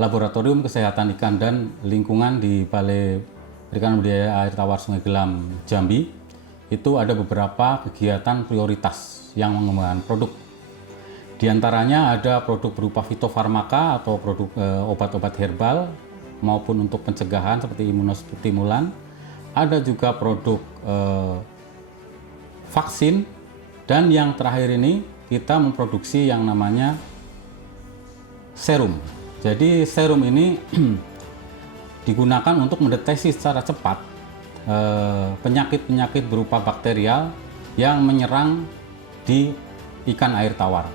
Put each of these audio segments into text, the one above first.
Laboratorium Kesehatan Ikan dan Lingkungan di Balai Perikanan Budidaya Air Tawar Sungai Gelam, Jambi, itu ada beberapa kegiatan prioritas yang mengembangkan produk. Di antaranya ada produk berupa fitofarmaka atau produk obat-obat herbal maupun untuk pencegahan seperti imunostimulan. Ada juga produk vaksin, dan yang terakhir ini kita memproduksi yang namanya serum. Jadi serum ini digunakan untuk mendeteksi secara cepat penyakit-penyakit berupa bakterial yang menyerang di ikan air tawar.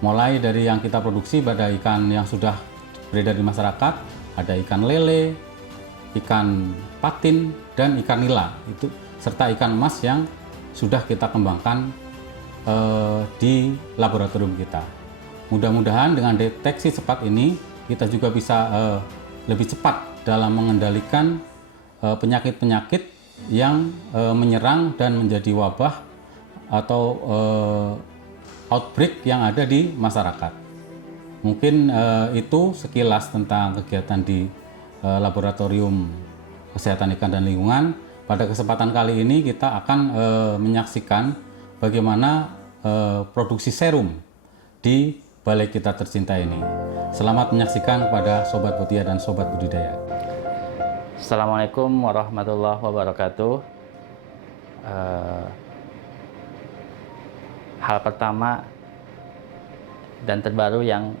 Mulai dari yang kita produksi pada ikan yang sudah beredar di masyarakat, ada ikan lele, ikan patin, dan ikan nila, itu serta ikan emas yang sudah kita kembangkan di laboratorium kita. Mudah-mudahan dengan deteksi cepat ini kita juga bisa lebih cepat dalam mengendalikan penyakit-penyakit yang menyerang dan menjadi wabah atau outbreak yang ada di masyarakat. Mungkin itu sekilas tentang kegiatan di Laboratorium Kesehatan Ikan dan Lingkungan. Pada kesempatan kali ini kita akan menyaksikan bagaimana produksi serum di balai kita tercinta ini. Selamat menyaksikan kepada Sobat Botia dan Sobat Budidaya. Assalamualaikum warahmatullahi wabarakatuh. Hal pertama dan terbaru yang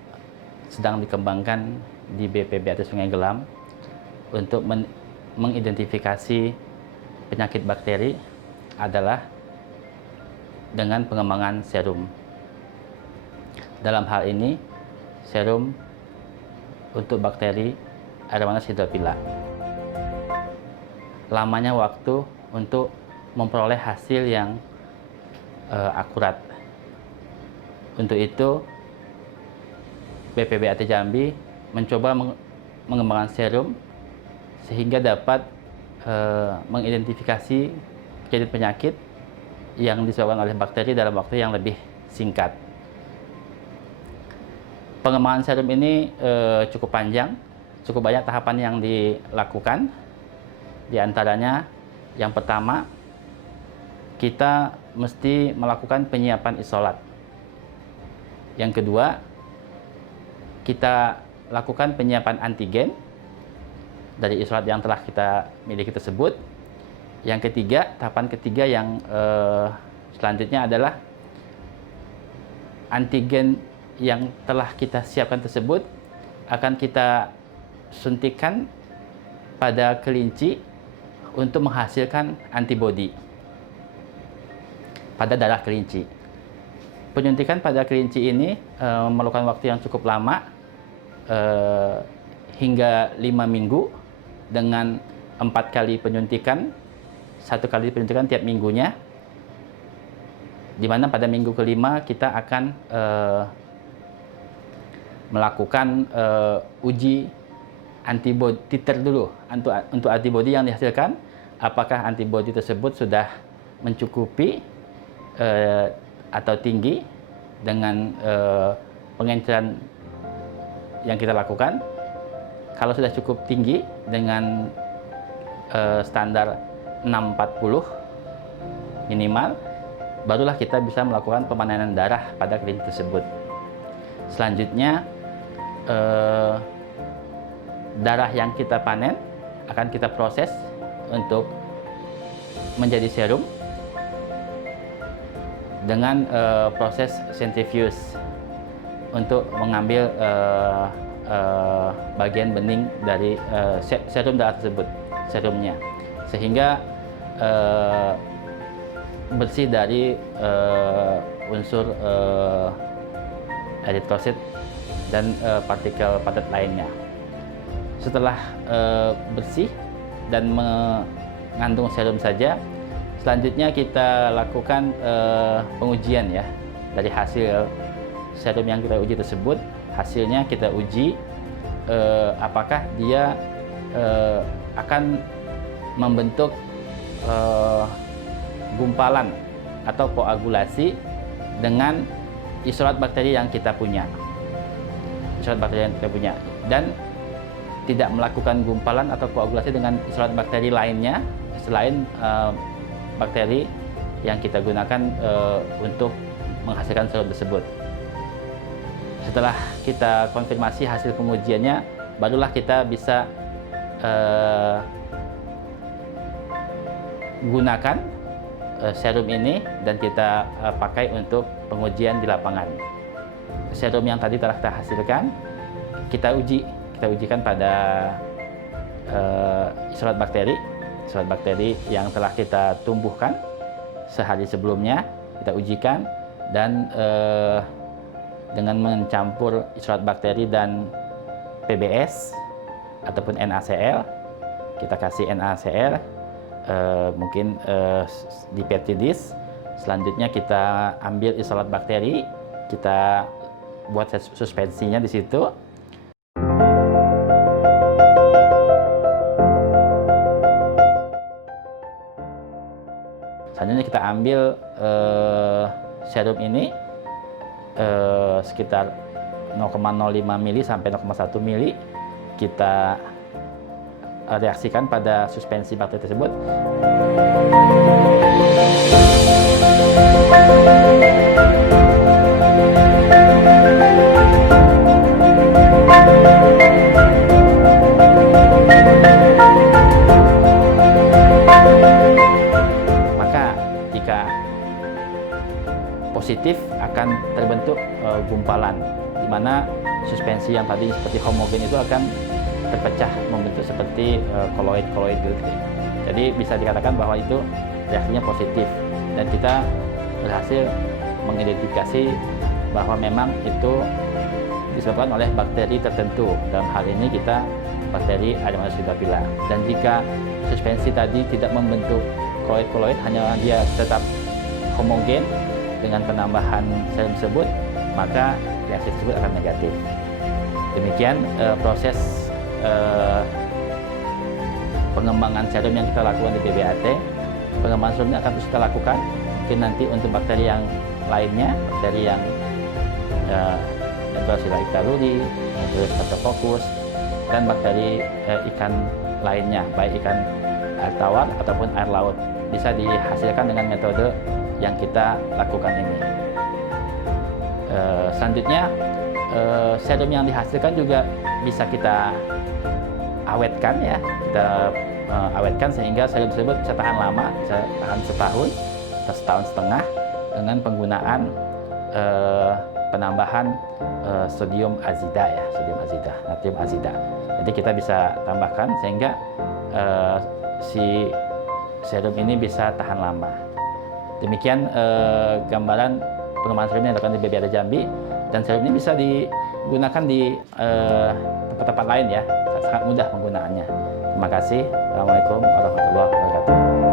sedang dikembangkan di BPBAT Sungai Gelam untuk mengidentifikasi penyakit bakteri adalah dengan pengembangan serum. Dalam hal ini, serum untuk bakteri Aeromonas hydrophila. Lamanya waktu untuk memperoleh hasil yang akurat. Untuk itu, BPBAT Jambi mencoba mengembangkan serum sehingga dapat mengidentifikasi penyakit yang disebabkan oleh bakteri dalam waktu yang lebih singkat. Pengembangan serum ini cukup panjang, cukup banyak tahapan yang dilakukan. Di antaranya, yang pertama, kita mesti melakukan penyiapan isolat. Yang kedua, kita lakukan penyiapan antigen dari isolat yang telah kita miliki tersebut. Yang ketiga, tahapan ketiga yang selanjutnya adalah antigen yang telah kita siapkan tersebut akan kita suntikan pada kelinci untuk menghasilkan antibodi pada darah kelinci. Penyuntikan pada kelinci ini memerlukan waktu yang cukup lama, hingga 5 minggu dengan 4 kali penyuntikan, 1 kali penyuntikan tiap minggunya, di mana pada minggu kelima kita akan melakukan uji antibodi titer dulu untuk antibodi yang dihasilkan, apakah antibodi tersebut sudah mencukupi atau tinggi dengan pengenceran yang kita lakukan. Kalau sudah cukup tinggi dengan standar 640 minimal, barulah kita bisa melakukan pemanenan darah pada kelinci tersebut. Selanjutnya, darah yang kita panen akan kita proses untuk menjadi serum dengan proses sentrifuge untuk mengambil bagian bening dari serum darah tersebut, serumnya, sehingga bersih dari unsur eritrosit dan partikel padat lainnya. Setelah bersih dan mengandung serum saja, selanjutnya kita lakukan pengujian ya dari hasil serum yang kita uji tersebut. Hasilnya kita uji apakah dia akan membentuk gumpalan atau koagulasi dengan isolat bakteri yang kita punya. isolat bakteri yang kita punya, dan tidak melakukan gumpalan atau koagulasi dengan isolat bakteri lainnya selain bakteri yang kita gunakan untuk menghasilkan serum tersebut. Setelah kita konfirmasi hasil pengujiannya, barulah kita bisa gunakan serum ini dan kita pakai untuk pengujian di lapangan. Serum yang tadi telah kita hasilkan, kita ujikan pada isolat bakteri yang telah kita tumbuhkan sehari sebelumnya. Kita ujikan dan dengan mencampur isolat bakteri dan PBS ataupun NaCl, kita kasih NaCl mungkin di petri dish. Selanjutnya kita ambil isolat bakteri, kita buat suspensinya di situ. Selanjutnya kita ambil serum ini sekitar 0,05 mili sampai 0,1 mili, kita reaksikan pada suspensi bakteri tersebut. Maka jika positif akan terbentuk gumpalan, di mana suspensi yang tadi seperti homogen itu akan terpecah membentuk seperti koloid gitu. Jadi bisa dikatakan bahwa itu reaksinya positif dan kita berhasil mengidentifikasi bahwa memang itu disebabkan oleh bakteri tertentu. Dalam hal ini kita bakteri Adenomyces phylla. Dan jika suspensi tadi tidak membentuk koloid, hanya dia tetap homogen dengan penambahan serum tersebut, maka reaksi tersebut akan negatif. Demikian proses pengembangan serum yang kita lakukan di BBAT. Pengembangan serum ini akan terus kita lakukan. Mungkin nanti untuk bakteri yang lainnya, bakteri yang Enterococcus ictaluri, terus Staphylococcus, dan bakteri ikan lainnya, baik ikan air tawar ataupun air laut, bisa dihasilkan dengan metode yang kita lakukan ini. Selanjutnya, serum yang dihasilkan juga bisa kita awetkan ya, kita awetkan sehingga serum tersebut bisa tahan lama, bisa tahan setahun atau setahun setengah dengan penggunaan penambahan sodium azida ya, natrium azida. Jadi kita bisa tambahkan sehingga si serum ini bisa tahan lama. Demikian gambaran pengembangan serum yang dilakukan di BBAT Jambi, dan serum ini bisa digunakan di tempat-tempat lain ya, sangat mudah penggunaannya. Terima kasih. Assalamualaikum warahmatullahi wabarakatuh.